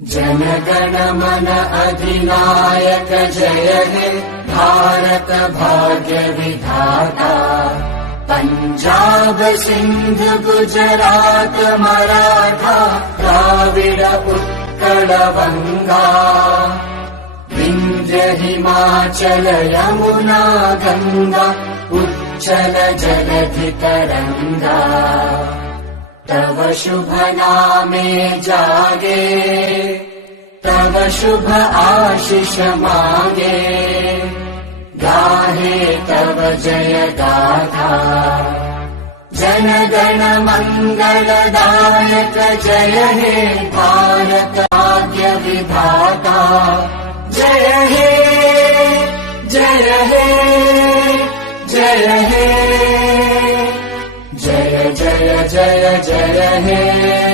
जनगण मन अधिनायक जय हे भारत भाग्य विधाता। पंजाब सिंध गुजरात मराठा द्राविड उत्कल बंगा। विंध्य हिमाचल यमुना गंगा उच्चल जलधि तरंगा। तव शुभ नामे जागे तव शुभ आशीष मागे। गाहे तव जय गाथा जनगण मंगलदायक जय हे भारत भाग्य विधाता। जय हे जय हे जय हे जय जय जय जय हे।